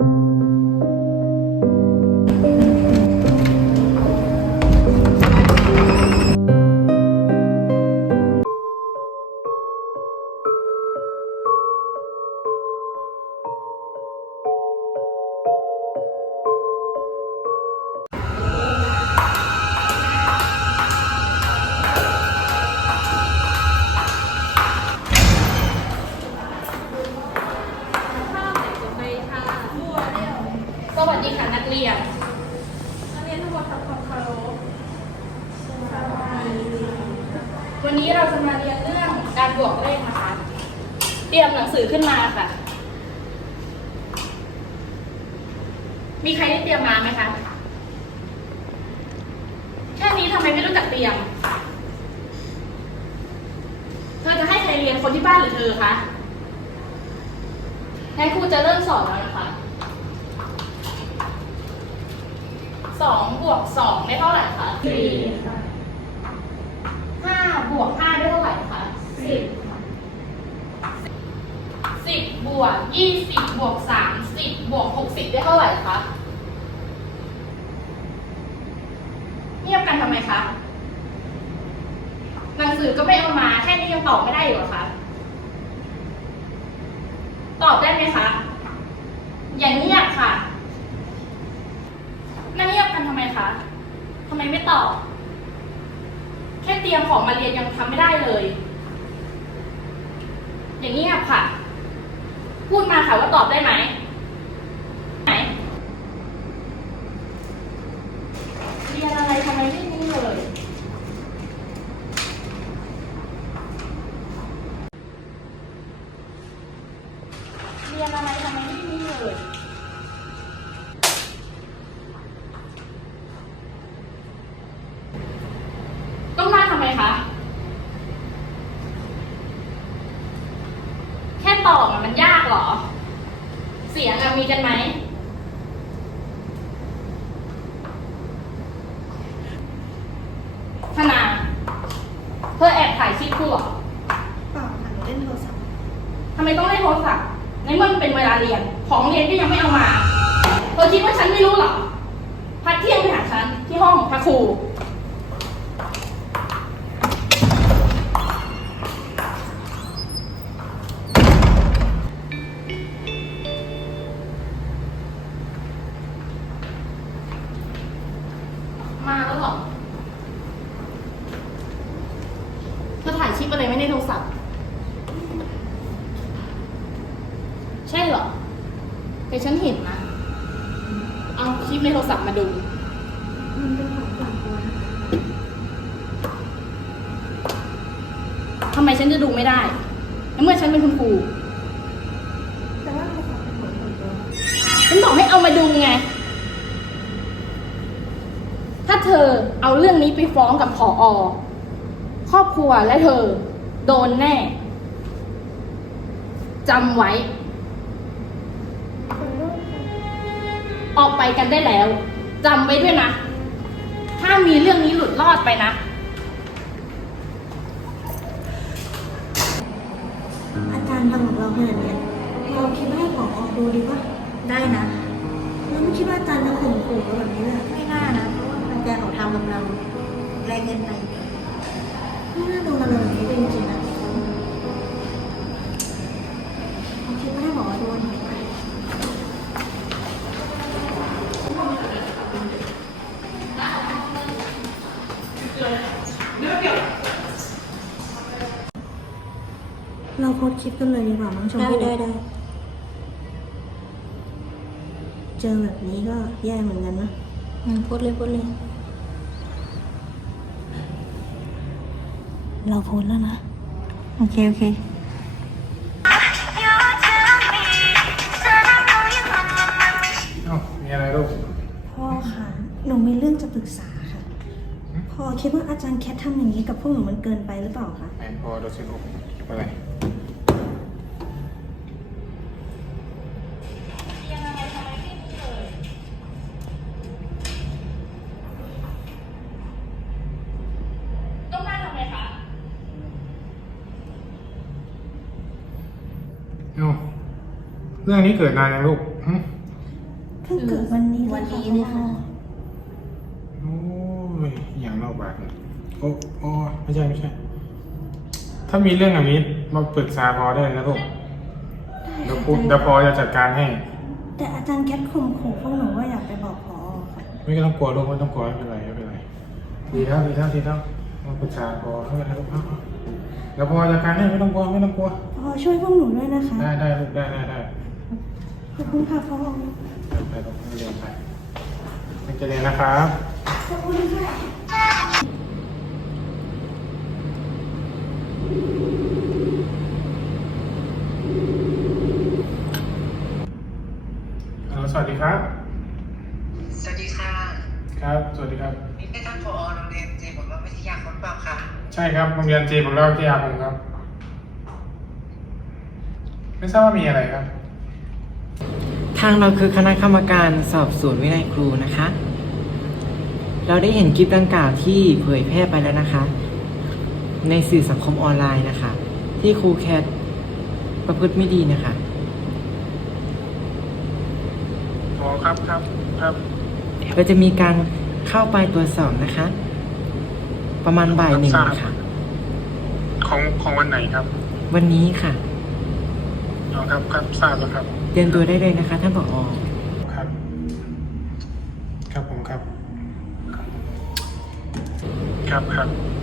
สวั มีใครได้เตรียมมาไหมคะ แค่นี้ทำไมไม่รู้จักเตรียม เธอจะให้ใครเรียนคนที่บ้านหรือเธอคะงั้นครูจะเริ่มสอนแล้วนะคะสองบวกสองได้เท่าไหร่คะสี่ค่ะห้าบวกห้าได้เท่าไหร่คะสิบค่ะสิบบวกยี่สิบบวกสาม สิบได้เท่าไหร่คะ เงียบกันทำไมคะ หนังสือก็ไม่เอามา แค่นี้ยังตอบไม่ได้อยู่หรอคะ ตอบได้ไหมคะ อย่างเงียบค่ะนั่งเงียบกันทำไมคะ ทำไมไม่ตอบ แค่เตรียมของมาเรียนยังทำไม่ได้เลย อย่างเงียบค่ะ พูดมาค่ะว่าตอบได้ไหมไหนเรียนอะไรทำไมไม่นี่เลย เรียนอะไรทำไมไม่นี่เลยต้องมาทำไมคะ แค่ตอบอะมันยากเหรอ เสียงอะมีกันไหม ธนา เธอแอบถ่ายคลิปกูเหรอเปล่าค่ะหนูเล่นโทรศัพท์ ทำไมต้องเล่นโทรศัพท์ ในเมื่อมันเป็นเวลาเรียน ของเรียนก็ยังไม่เอามาเธอคิดว่าฉันไม่รู้หรอพักเที่ยงไปหาฉันที่ห้องพักครู มันเป็นของฝากตัวนะคะทำไมฉันจะดูไม่ได้ในเมื่อฉันเป็นคุณครู แต่ว่าโทรศัพท์เป็นของส่วนตัวฉันบอกให้เอามาดูไง ถ้าเธอเอาเรื่องนี้ไปฟ้องกับผออครอบครัวและเธอ โดนแน่จำไว้ คนรูปค่ะออกไปกันได้แล้วจำไว้ด้วยนะ ถ้ามีเรื่องนี้หลุดรอดไปนะ อาจารย์ทำกับเราขนาดเนี้ยเราคิดว่าให้ผอดูดีป่ะได้นะเราไม่คิดว่าอาจารย์จะข่มขู่เราแบบนี้เลยไม่น่านะ เพราะว่าอาจารย์เขาทำกับเราแรงเกินไปไม่น่าโดนอะไรแบบนี้เลยจริง เราโพสต์คลิปกันเลยดีกว่าน้องชมได้พู่ได้ได้เจอแบบนี้ก็แย่เหมือนกันนะอืมพูดเลยพูดเลย เราโพสต์แล้วนะ โอเค โอเคเอ้ามีอะไรลูกพ่อค่ะ หนูมีเรื่องจะปรึกษาค่ะ พ่อคิดว่าอาจารย์แคททำอย่างนี้กับพวกหนูมันเกินไปหรือเปล่าคะไหนพอดูสิลูกอะไร เอ้าเรื่องนี้เกิดนานยังลูกหึเพิ่งเกิดวันนี้วันค่ะนี้เลยค่ะ โอ้ยอย่างนอกบาทเนี่ยโอ้โอ้ไม่ใช่ไม่ใช่ ถ้ามีเรื่องอย่างนี้มาปรึกษาพอได้นะลูกเดี๋ยวพูดเดี๋ยวพอจะจัดการให้ แต่อาจารย์แคทข่มขู่พวกหนูว่าอยากไปบอกพอค่ะไม่ต้องกลัวลูกไม่ต้องกลัวไม่เป็นไรไม่เป็นไรดีแล้วดีแล้วดีแล้วมาปรึกษาพอไม่เป็นไรลูกเอาเอาเดี๋ยวพอจัดการให้ไม่ต้องกลัวไม่ต้องกลัว พอช่วยพวกหนูด้วยนะคะ ได้ได้ลูกได้ได้ได้ ขอบคุณค่ะพอไปลูกไม่เรียนไปไม่จะเรียนนะครับขอบคุณค่ะฮัลโหลสวัสดีครับ สวัสดีค่ะ ครับ สวัสดีครับนี่เป็นท่านผอโรงเรียนเจผมว่าวิทยาคนเปล่าคะใช่ครับ โรงเรียนจีนผมเล่าวิทยาคมครับ ไม่ทราบว่ามีอะไรครับ ทางเราคือคณะกรรมการสอบสวนวินัยครูนะคะ เราได้เห็นคลิปดังกล่าวที่เผยแพร่ไปแล้วนะคะ ในสื่อสังคมออนไลน์นะคะ ที่ครูแคทประพฤติไม่ดีนะคะ อ๋อครับครับครับเราจะมีการเข้าไปตรวจสอบนะคะ ประมาณบ่ายหนึ่งทราบค่ะ ของของวันไหนครับ วันนี้ค่ะ อ๋อครับครับทราบแล้วครับเต รียมตัวได้เลยนะคะท่านผอครับ ครับผมครับ ครับครับ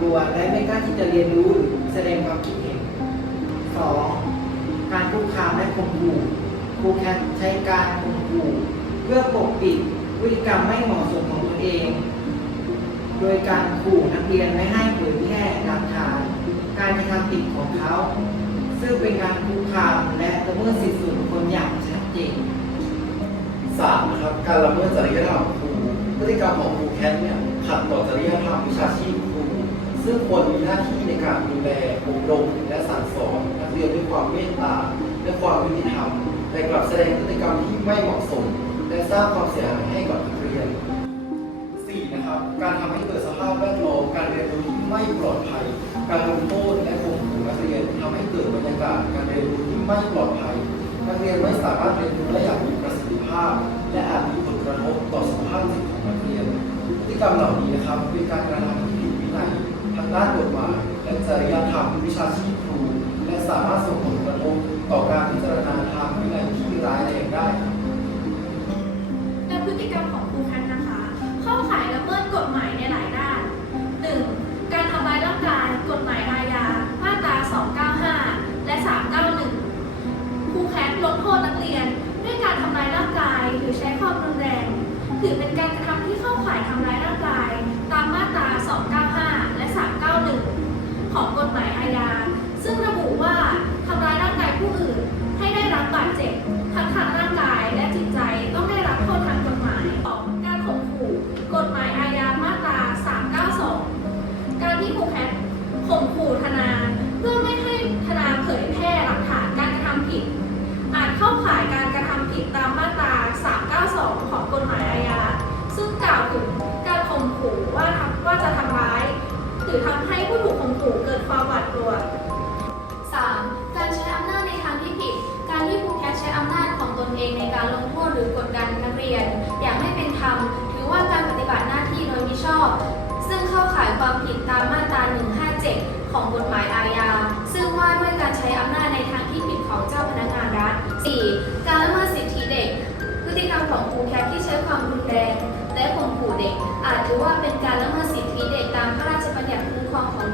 กลัวและไม่กล้าที่จะเรียนรู้หรือแสดงความคิดเห็น 2. การคุกคามและข่มขู่ครูแคทใช้การข่มขู่เพื่อปกปิดพฤติกรรมไม่เหมาะสมของตนเอง โดยการขู่นักเรียนไม่ให้เผยแพร่หลักฐาน การกระทำผิดของเขา ซึ่งเป็นการคุกคามและละเมิดสิทธิส่วนบุคคลอย่างชัดเจนสามนะครับการละเมิดจริยธรรมครูพฤติกรรมของครูแคทเนี่ยขัดต่อจริยธรรมวิชาชีพ ซึ่งควรมีหน้าที่ในการดูแลอบรมและสั่งสอนนักเรียนด้วยความเมตตาและความยุติธรรมแต่กลับแสดงพฤติกรรมที่ไม่เหมาะสม และสร้างความเสียหายให้กับนักเรียน 4. นะครับ การทำให้เกิดสภาพแวดล้อมการเรียนรู้ที่ไม่ปลอดภัย การลงโทษและข่ม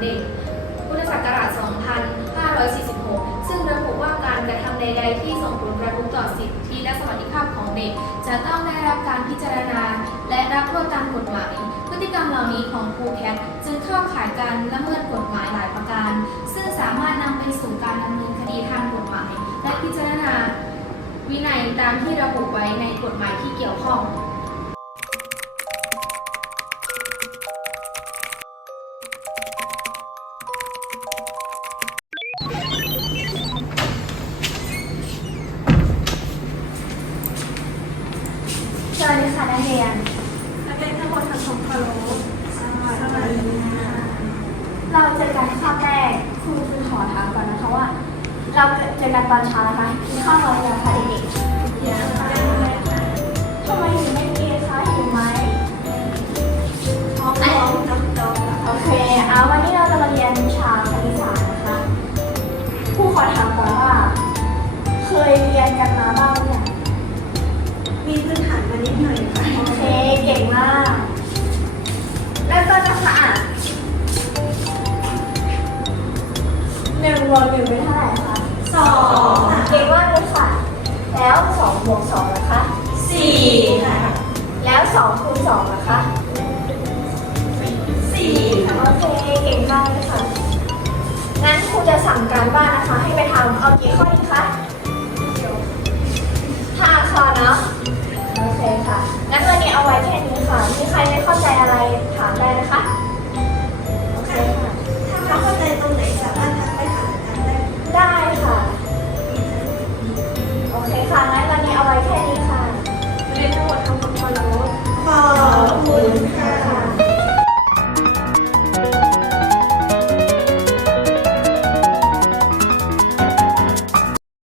เด็ก พุทธศักราช 2546 ซึ่งระบุว่าการกระทำใด ๆ ที่ส่งผลกระทบต่อสิทธิและสวัสดิภาพของเด็ก จะต้องได้รับการพิจารณา และรับโทษตามกฎหมาย พฤติกรรมเหล่านี้ของครูแคทจึงเข้าข่ายการละเมิดกฎหมายหลายประการ ซึ่งสามารถนำไปสู่การดำเนินคดีทางกฎหมาย และพิจารณา วินัยตามที่ระบุไว้ในกฎหมายที่เกี่ยวข้อง วัสดีค่ะนักเรียนนักเรียนทั้งหมดทำของคารพสวัสดีค่ะเราเจอกันข้าวแรกครูคือขอถามก่อนนะคะว่า เราเจอกันตอนเช้านะคะกินข้าวมาหรือยังคะเด็กๆยังทำไมถึงไม่กินคะหิวไหมพร้อมพร้อมน้ำดองโอเคเอาวันนี้เราจะมาเรียนวิชาคณิตศาสตร์นะคะครูขอถามก่อนว่า เคยเรียนกันมาบ้าง หนึ่งบวกหนึ่งเป็นเท่าไหร่คะสองค่ะเก่งมากเลยค่ะ แล้วสองบวกสองนะคะสี่ค่ะ แล้วสองคูณสองนะคะสี่ค่ะโอเคเก่งมากเลยค่ะ งั้นครูจะสั่งการบ้านนะคะ ให้ไปทำเอากี่ข้อดีคะห้าข้อเนาะ โอเคค่ะ งั้นวันนี้เอาไว้แค่นี้ค่ะ มีใครไม่เข้าใจอะไรถามได้